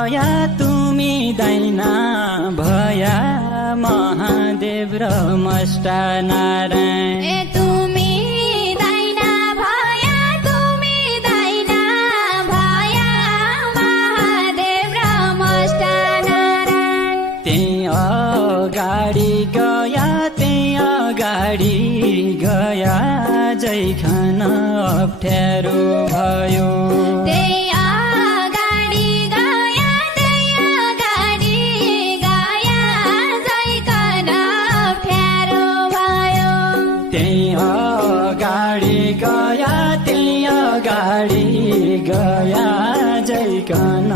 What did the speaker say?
गया तुमी दाइना भया महादेव र मष्टा नारायण ए तुमी दाइना भया तुमी दाइना भया महादेव र मष्टा नारायण त्यही अगाडि गया त्यही अगाडि गया जैखान अप्ठ्यारो भयो त्यही अगाडि गया त्यही अगाडि गया जैखान अप्ठ्यारो भयो त्यही अगाडि गया त्यही अगाडि गया जैखान